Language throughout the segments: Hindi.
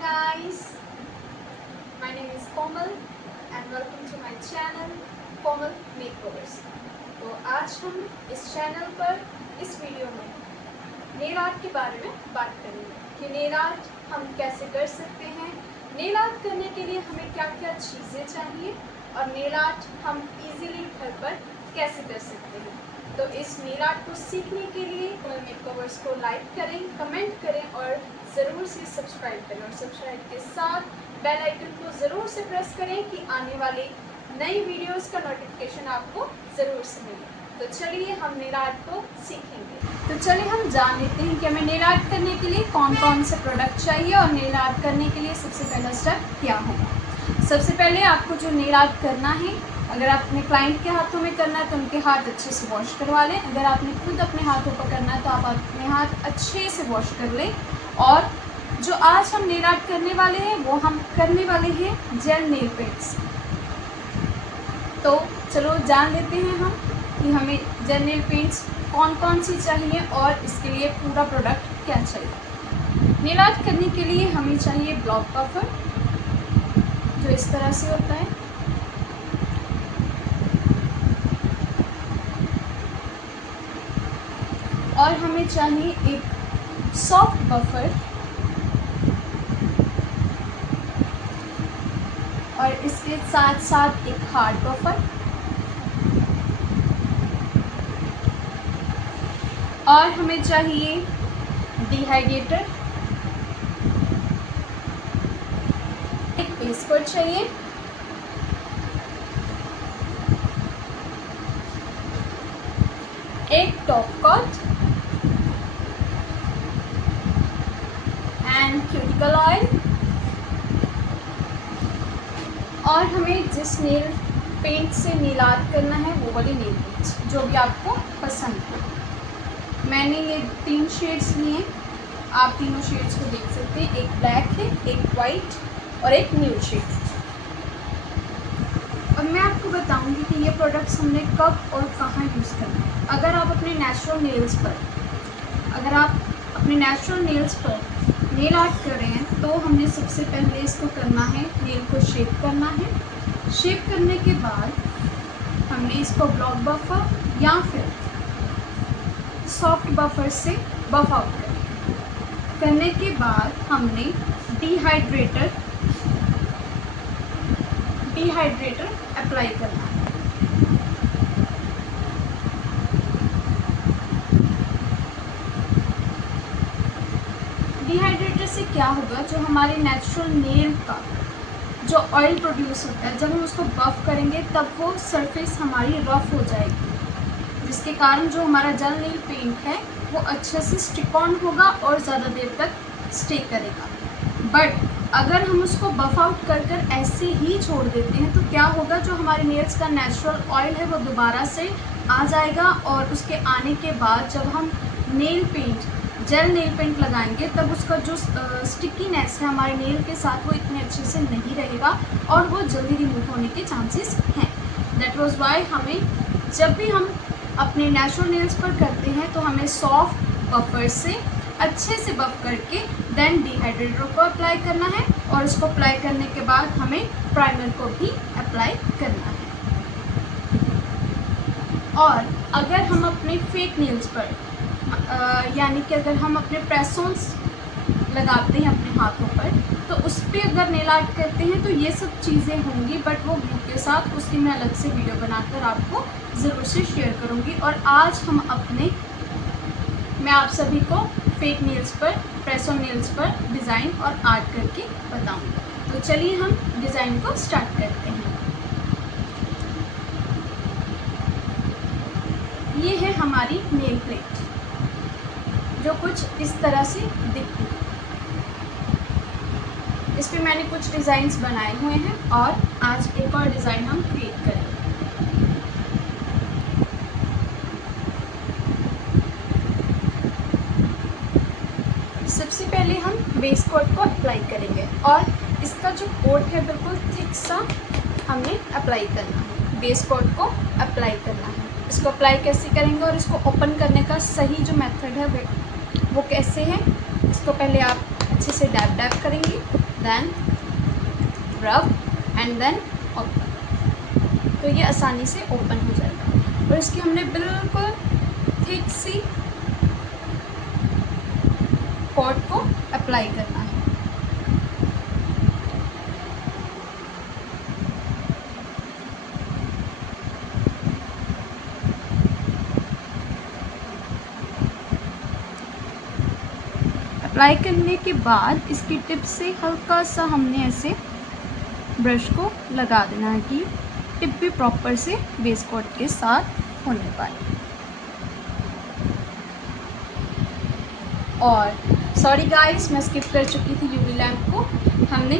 guys, my name is Komal and welcome to my channel Komal Makeovers। तो आज हम इस चैनल पर इस वीडियो में नेल आर्ट के बारे में बात करेंगे कि नेल आर्ट हम कैसे कर सकते हैं, नेल आर्ट करने के लिए हमें क्या क्या चीज़ें चाहिए और नेल आर्ट हम इजीली घर पर कैसे कर सकते हैं। तो इस नेल आर्ट को सीखने के लिए कोमल मेकओवर्स को लाइक करें, कमेंट करें और ज़रूर से सब्सक्राइब करें और सब्सक्राइब के साथ बेल आइकन को ज़रूर से प्रेस करें कि आने वाली नई वीडियोस का नोटिफिकेशन आपको ज़रूर से मिले। तो चलिए हम नेल आर्ट को सीखेंगे। तो चलिए हम जान लेते हैं कि हमें नेल आर्ट करने के लिए कौन कौन से प्रोडक्ट चाहिए और नेल आर्ट करने के लिए सबसे पहला स्टेप क्या होगा। सबसे पहले आपको जो नेल आर्ट करना है, अगर आप अपने क्लाइंट के हाथों में करना है तो उनके हाथ अच्छे से वॉश करवा लें। अगर आपने खुद अपने हाथों पर करना है तो आप अपने हाथ अच्छे से वॉश कर लें। और जो आज हम नेल आर्ट करने वाले हैं वो हम करने वाले हैं जेल नेल पेंट्स। तो चलो जान लेते हैं हम कि हमें जेल नेल पेंट्स कौन कौन सी चाहिए और इसके लिए पूरा प्रोडक्ट क्या चाहिए। नेल आर्ट करने के लिए हमें चाहिए ब्लॉक बफर, जो इस तरह से होता है। और हमें चाहिए एक सॉफ्ट बफर और इसके साथ साथ एक हार्ड बफर और हमें चाहिए डिहाइड्रेटर, एक बेस कोट चाहिए, एक top coat and cuticle oil और हमें जिस नेल पेंट से नेल आर्ट करना है वो वाली नेल पेंट जो भी आपको पसंद है। मैंने ये 3 शेड्स लिए, आप तीनों शेड्स को देख सकते हैं। एक ब्लैक है, एक वाइट और एक न्यू शेड। और मैं आपको बताऊंगी कि ये प्रोडक्ट्स हमने कब और कहाँ यूज़ करना है। अगर आप अपने नेचुरल नेल्स पर नेल आर्ट कर रहे हैं तो हमने सबसे पहले इसको करना है, नेल को शेप करना है। शेप करने के बाद हमने इसको ब्लॉक बफर या फिर सॉफ्ट बफर से बफ आउट करने के बाद हमने डिहाइड्रेटर अप्लाई करना है। डिहाइड्रेटर से क्या होगा, जो हमारे नेचुरल नेल का जो ऑयल प्रोड्यूस होता है, जब हम उसको बफ करेंगे तब वो सरफेस हमारी रफ हो जाएगी, जिसके कारण जो हमारा जेल नेल पेंट है वो अच्छे से स्टिक ऑन होगा और ज़्यादा देर तक स्टे करेगा। बट अगर हम उसको बफ आउट कर ऐसे ही छोड़ देते हैं तो क्या होगा, जो हमारे नेल्स का नेचुरल ऑयल है वो दोबारा से आ जाएगा और उसके आने के बाद जब हम जेल नेल पेंट लगाएंगे तब उसका जो स्टिकीनेस है हमारे नेल के साथ वो इतने अच्छे से नहीं रहेगा और वो जल्दी रिमूव होने के चांसेस हैं। दैट वाज व्हाई हमें जब भी हम अपने नेचुरल नेल्स पर करते हैं तो हमें सॉफ्ट बफर से अच्छे से बफ करके देन डिहाइड्रेटर को अप्लाई करना है और उसको अप्लाई करने के बाद हमें प्राइमर को भी अप्लाई करना है। और अगर हम अपने फेक नेल्स पर यानी कि अगर हम अपने प्रेस-ऑन्स लगाते हैं अपने हाथों पर तो उस पर अगर नेल आर्ट करते हैं तो ये सब चीज़ें होंगी, बट वो ग्लू के साथ उसकी मैं अलग से वीडियो बनाकर आपको ज़रूर से शेयर करूँगी। और आज मैं आप सभी को फेक नेल्स पर, प्रेस ऑन नेल्स पर डिज़ाइन और आर्ट करके बताऊँगी। तो चलिए हम डिज़ाइन को स्टार्ट करते हैं। ये है हमारी नेल प्लेट जो कुछ इस तरह से दिखती है। इस पे मैंने कुछ डिज़ाइंस बनाए हुए हैं और आज एक और डिज़ाइन हम क्रिएट करेंगे। सबसे पहले हम बेस कोट को अप्लाई करेंगे और इसका जो कोट है बिल्कुल थिक सा हमें अप्लाई करना है। बेस कोट को अप्लाई करना है। इसको अप्लाई कैसे करेंगे और इसको ओपन करने का सही जो मेथड है वो कैसे है, इसको पहले आप अच्छे से डैब करेंगे। देन रब एंड देन ओपन। तो ये आसानी से ओपन हो जाएगा। और इसकी हमने बिल्कुल थिक सी कोट को अप्लाई करना है। अप्लाई करने के बाद इसकी टिप से हल्का सा हमने ऐसे ब्रश को लगा देना है कि टिप भी प्रॉपर से बेस कोट के साथ होने पाए। और सॉरी गाइस, मैं स्किप कर चुकी थी यूवी लैम्प को। हमने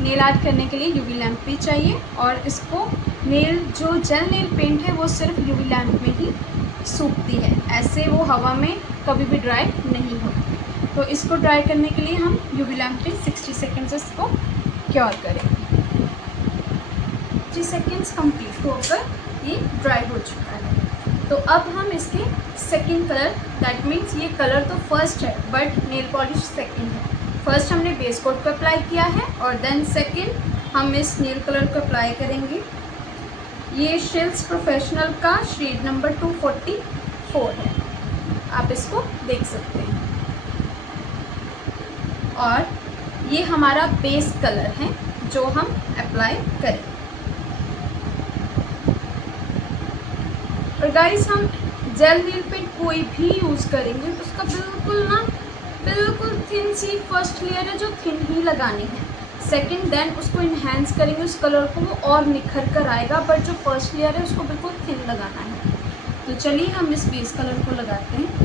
नेल आर्ट करने के लिए यूवी लैम्प भी चाहिए, और इसको जो जेल नेल पेंट है वो सिर्फ यूवी लैम्प में ही सूखती है, ऐसे वो हवा में कभी भी ड्राई नहीं होती। तो इसको ड्राई करने के लिए हम यूवी लैम्प पे 60 सेकेंड्स इसको क्योर करेंगे। 60 सेकेंड्स कंप्लीट होकर ये ड्राई हो चुका है। तो अब हम इसके सेकंड कलर, दैट मीन्स ये कलर तो फर्स्ट है बट नेल पॉलिश सेकंड है। फर्स्ट हमने बेस कोट को अप्लाई किया है और देन सेकंड हम इस नेल कलर को अप्लाई करेंगे। ये शिल्स प्रोफेशनल का शेड नंबर 244 है, आप इसको देख सकते हैं। और ये हमारा बेस कलर है जो हम अप्लाई करें। और गाइस, हम जेल नेल पेंट कोई भी यूज़ करेंगे तो उसका बिल्कुल थिन सी फर्स्ट लेयर है जो थिन ही लगानी है। सेकंड देन उसको इन्हेंस करेंगे उस कलर को, वो और निखर कर आएगा, बट जो फर्स्ट लेयर है उसको बिल्कुल थिन लगाना है। तो चलिए हम इस बेस कलर को लगाते हैं।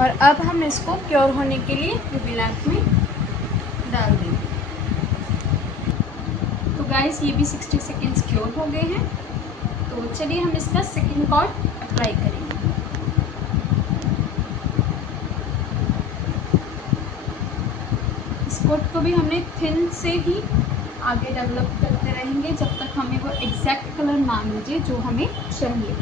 और अब हम इसको क्योर होने के लिए यूवी लैम्प में डाल देंगे। तो गाइस, ये भी 60 सेकेंड्स क्योर हो गए हैं। तो चलिए हम इसका सेकंड कोट अप्लाई करेंगे। इस कोट को भी हमने थिन से ही आगे डेवलप करते रहेंगे जब तक हमें वो एग्जैक्ट कलर ना मिल जाए जो हमें चाहिए।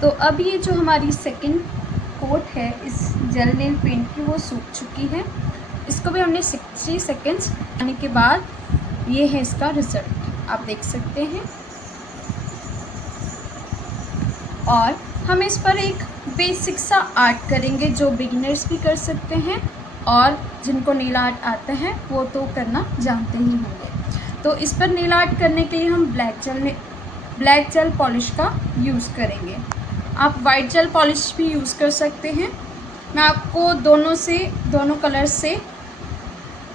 तो अब ये जो हमारी सेकंड कोट है इस जेल नेल पेंट की, वो सूख चुकी है। इसको भी हमने 60 सेकेंड्स आने के बाद ये है इसका रिजल्ट, आप देख सकते हैं। और हम इस पर एक बेसिक सा आर्ट करेंगे जो बिगिनर्स भी कर सकते हैं और जिनको नेल आर्ट आता है वो तो करना जानते ही होंगे। तो इस पर नेल आर्ट करने के लिए हम ब्लैक जेल पॉलिश का यूज़ करेंगे। आप वाइट जेल पॉलिश भी यूज़ कर सकते हैं। मैं आपको दोनों कलर से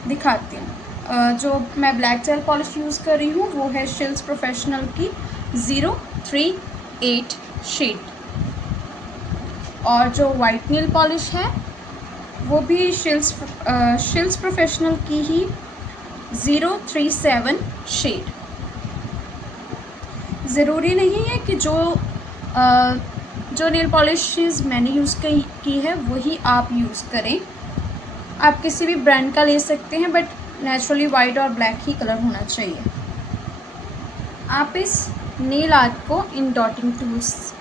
दिखाती हूँ। जो मैं ब्लैक जेल पॉलिश यूज़ कर रही हूँ वो है शिल्स प्रोफेशनल की 038 शेड, और जो वाइट नेल पॉलिश है वो भी शिल्स प्रोफेशनल की ही 037 शेड। ज़रूरी नहीं है कि जो नेल पॉलिशेस मैंने यूज़ की है वही आप यूज़ करें। आप किसी भी ब्रांड का ले सकते हैं, बट नेचुरली वाइट और ब्लैक ही कलर होना चाहिए। आप इस नेल आर्ट को इन डॉटिंग टूल्स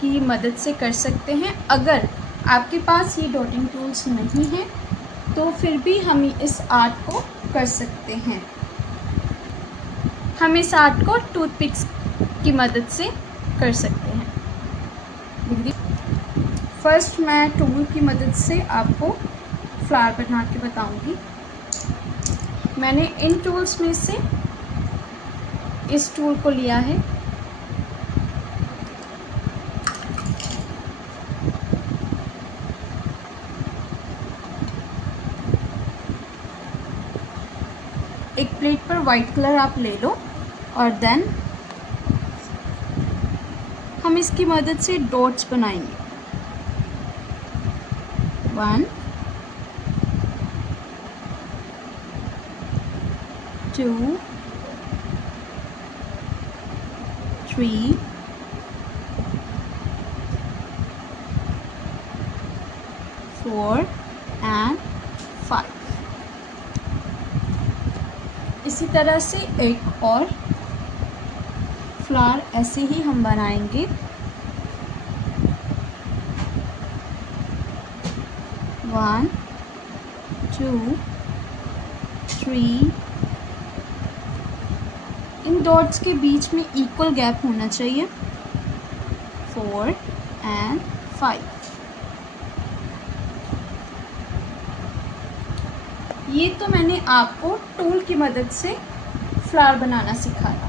की मदद से कर सकते हैं। अगर आपके पास ये डॉटिंग टूल्स नहीं हैं तो फिर भी हम इस आर्ट को कर सकते हैं। हम इस आर्ट को टूथपिक्स की मदद से कर सकते हैं। फर्स्ट मैं टूल की मदद से आपको फ्लावर बना के बताऊंगी। मैंने इन टूल्स में से इस टूल को लिया है। एक प्लेट पर वाइट कलर आप ले लो और देन हम हम इसकी मदद से डॉट्स बनाएंगे। 1 2 3 4 and 5। इसी तरह से एक और फ्लावर ऐसे ही हम बनाएंगे। 1 2 3। इन डॉट्स के बीच में इक्वल गैप होना चाहिए। 4 and 5। ये तो मैंने आपको टूल की मदद से फ्लावर बनाना सिखाया।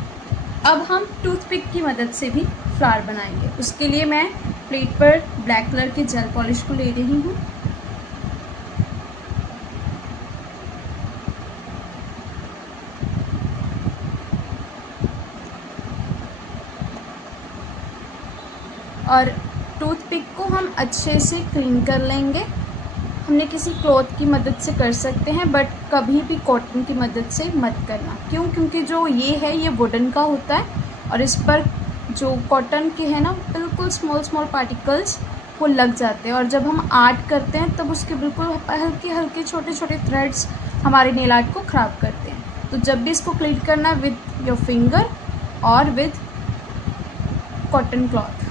अब हम टूथपिक की मदद से भी फ्लावर बनाएंगे। उसके लिए मैं प्लेट पर ब्लैक कलर के जेल पॉलिश को ले रही हूँ। और टूथपिक को हम अच्छे से क्लीन कर लेंगे। हमने किसी क्लॉथ की मदद से कर सकते हैं, बट कभी भी कॉटन की मदद से मत करना। क्यों? क्योंकि जो ये है ये वुडन का होता है और इस पर जो कॉटन के हैं ना बिल्कुल स्मॉल स्मॉल पार्टिकल्स वो लग जाते हैं, और जब हम आर्ट करते हैं तब उसके बिल्कुल हल्के हल्के छोटे छोटे थ्रेड्स हमारे नेल आर्ट को ख़राब करते हैं। तो जब भी इसको क्लीन करना विद योर फिंगर और विद कॉटन क्लॉथ।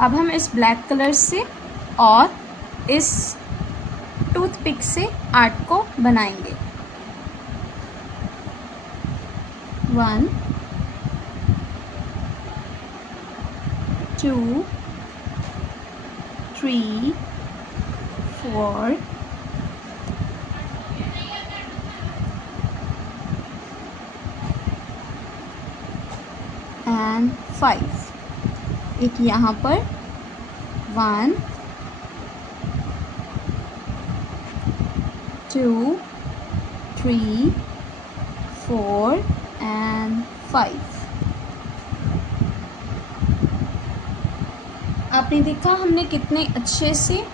अब हम इस ब्लैक कलर से और इस टूथपिक से आर्ट को बनाएंगे। 1 2 3 4 and 5। एक यहाँ पर 1 2 3 4 and 5। आपने देखा हमने कितने अच्छे से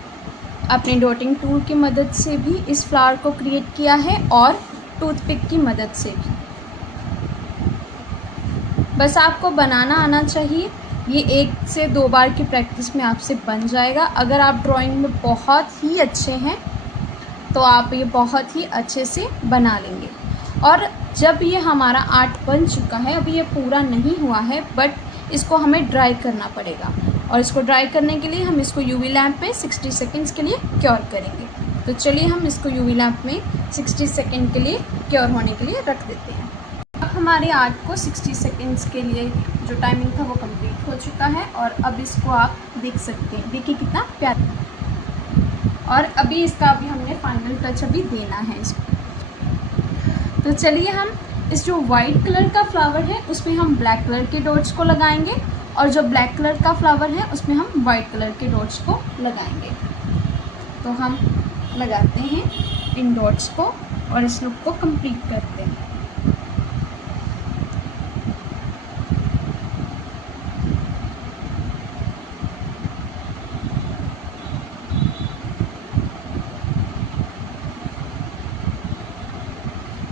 अपने डॉटिंग टूल की मदद से भी इस फ्लावर को क्रिएट किया है और टूथपिक की मदद से भी। बस आपको बनाना आना चाहिए। ये 1 से 2 बार की प्रैक्टिस में आपसे बन जाएगा। अगर आप ड्राइंग में बहुत ही अच्छे हैं तो आप ये बहुत ही अच्छे से बना लेंगे। और जब ये हमारा आर्ट बन चुका है, अभी ये पूरा नहीं हुआ है, बट इसको हमें ड्राई करना पड़ेगा। और इसको ड्राई करने के लिए हम इसको यूवी लैम्प पे 60 सेकेंड्स के लिए क्योर करेंगे। तो चलिए हम इसको यूवी लैम्प में 60 सेकेंड के लिए क्योर होने के लिए रख देते हैं। अब हमारे आर्ट को 60 सेकेंड्स के लिए जो टाइमिंग था वो कंप्लीट हो चुका है और अब इसको आप देख सकते हैं। देखिए कितना प्यारा। और अभी इसका अभी हमने फाइनल टच अभी देना है इसको। तो चलिए हम इस जो वाइट कलर का फ्लावर है उसमें हम ब्लैक कलर के डॉट्स को लगाएंगे, और जो ब्लैक कलर का फ्लावर है उसमें हम वाइट कलर के डॉट्स को लगाएंगे। तो हम लगाते हैं इन डॉट्स को और इस लुक को कंप्लीट करते हैं।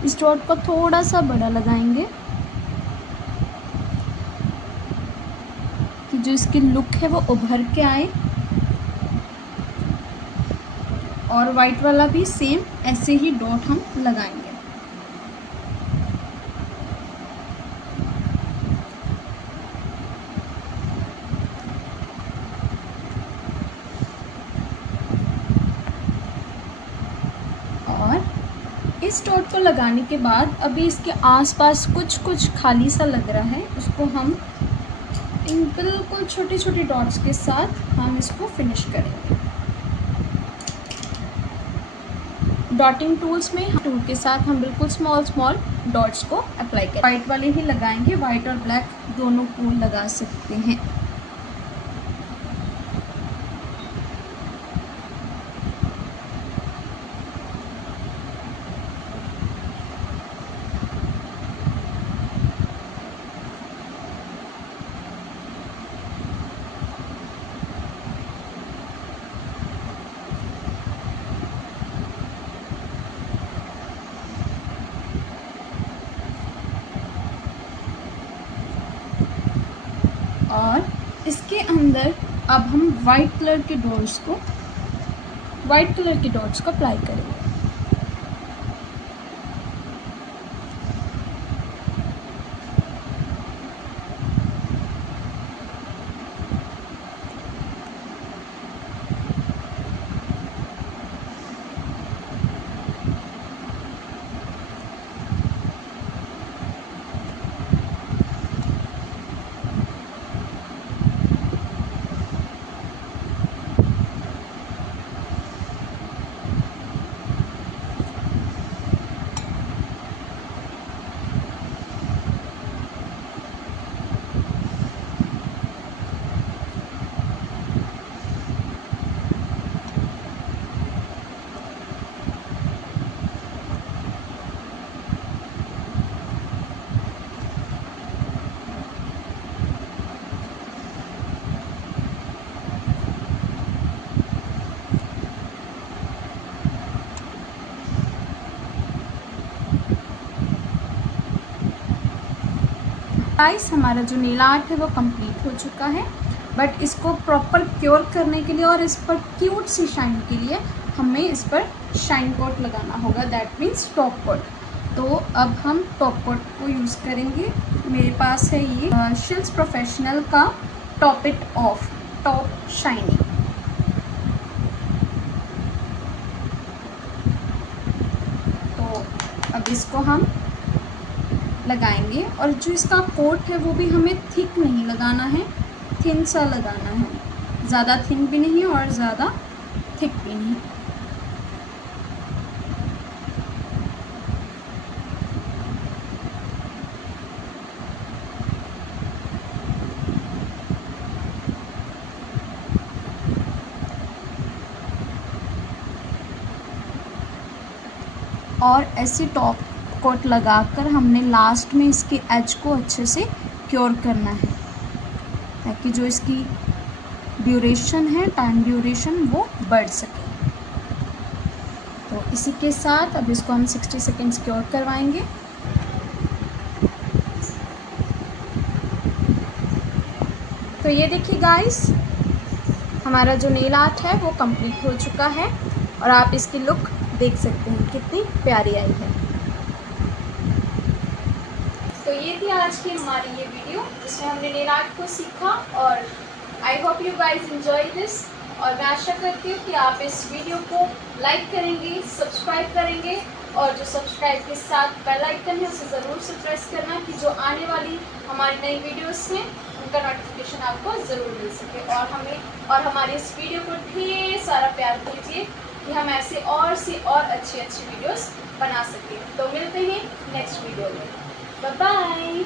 इस डॉट को थोड़ा सा बड़ा लगाएंगे कि जो इसकी लुक है वो उभर के आए। और वाइट वाला भी सेम ऐसे ही डॉट हम लगाएंगे। और इस डॉट को लगाने के बाद अभी इसके आसपास कुछ कुछ खाली सा लग रहा है, उसको हम इन बिल्कुल छोटे छोटे डॉट्स के साथ हम इसको फिनिश करेंगे। डॉटिंग टूल्स में टूल के साथ हम बिल्कुल स्मॉल स्मॉल डॉट्स को अप्लाई करें। वाइट वाले ही लगाएंगे, वाइट और ब्लैक दोनों टूल लगा सकते हैं। और इसके अंदर अब हम वाइट कलर के डॉट्स को अप्लाई करेंगे। गाइस हमारा जो नेल आर्ट है वो कंप्लीट हो चुका है, बट इसको प्रॉपर क्योर करने के लिए और इस पर क्यूट सी शाइन के लिए हमें इस पर शाइन कोट लगाना होगा, दैट मीन्स टॉप कोट। तो अब हम टॉप कोट को यूज़ करेंगे। मेरे पास है ये शिल्स प्रोफेशनल का top it of top shining. तो अब इसको हम लगाएंगे और जो इसका कोट है वो भी हमें थिक नहीं लगाना है, थिन सा लगाना है, ज़्यादा थिन भी नहीं और ज़्यादा थिक भी नहीं। और ऐसे टॉप कोट लगाकर हमने लास्ट में इसके एज को अच्छे से क्योर करना है, ताकि जो इसकी ड्यूरेशन है, टाइम ड्यूरेशन, वो बढ़ सके। तो इसी के साथ अब इसको हम 60 सेकेंड्स क्योर करवाएंगे। तो ये देखिए गाइस, हमारा जो नेल आर्ट है वो कंप्लीट हो चुका है और आप इसकी लुक देख सकते हैं कितनी प्यारी आई है। तो ये थी आज की हमारी ये वीडियो जिसमें हमने नेल आर्ट को सीखा और I hope you guys enjoy this. और मैं आशा करती हूँ कि आप इस वीडियो को लाइक करेंगे, सब्सक्राइब करेंगे और जो सब्सक्राइब के साथ बेल आइकन है उसे ज़रूर से प्रेस करना कि जो आने वाली हमारी नई वीडियोस हैं उनका नोटिफिकेशन आपको ज़रूर मिल सके। और हमारे इस वीडियो को ढेर सारा प्यार कीजिए कि हम ऐसे और से और अच्छी वीडियोस बना सकें। तो मिलते हैं नेक्स्ट वीडियो में। Bye bye.